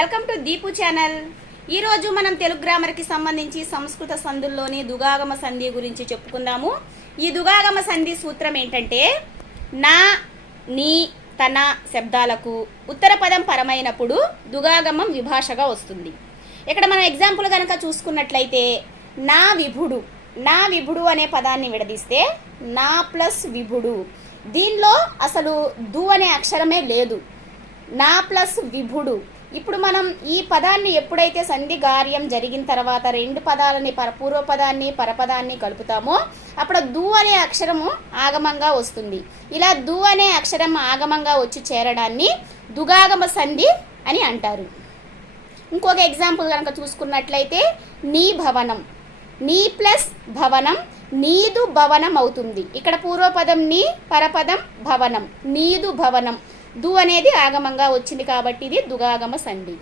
Welcome to Deepu channel. ఈరోజు మనం తెలుగు గ్రామర్కి సంబంధించి సంస్కృత సంధుల్లోని దుగాగమ సంధి గురించి చెప్పుకుందాము. ఈ దుగాగమ సంధి సూత్రం ఏంటంటే నా, నీ, తన శబ్దాలకు ఉత్తర పదం పరమైనప్పుడు దుగాగమం విభాషగా వస్తుంది. ఇక్కడ మనం ఎగ్జాంపుల్ కనుక చూసుకున్నట్లయితే నా విభుడు, నా విభుడు అనే పదాన్ని విడదీస్తే నా ప్లస్ విభుడు, దీనిలో అసలు దు అనే అక్షరమే లేదు. నా ప్లస్ విభుడు. ఇప్పుడు మనం ఈ పదాన్ని ఎప్పుడైతే సంధి కార్యం జరిగిన తర్వాత రెండు పదాలని పూర్వపదాన్ని పరపదాన్ని కలుపుతామో అప్పుడు దు అనే అక్షరము ఆగమంగా వస్తుంది. ఇలా దు అనే అక్షరం ఆగమంగా వచ్చి చేరడాన్ని దుగాగమ సంధి అని అంటారు. ఇంకొక ఎగ్జాంపుల్ కనుక చూసుకున్నట్లయితే నీ భవనం, నీ ప్లస్ భవనం నీదు భవనం అవుతుంది. ఇక్కడ పూర్వపదం నీ, పరపదం భవనం, నీదు భవనం. దు అనేది ఆగమంగా వచ్చింది కాబట్టి ఇది దుగాగమ సంధి.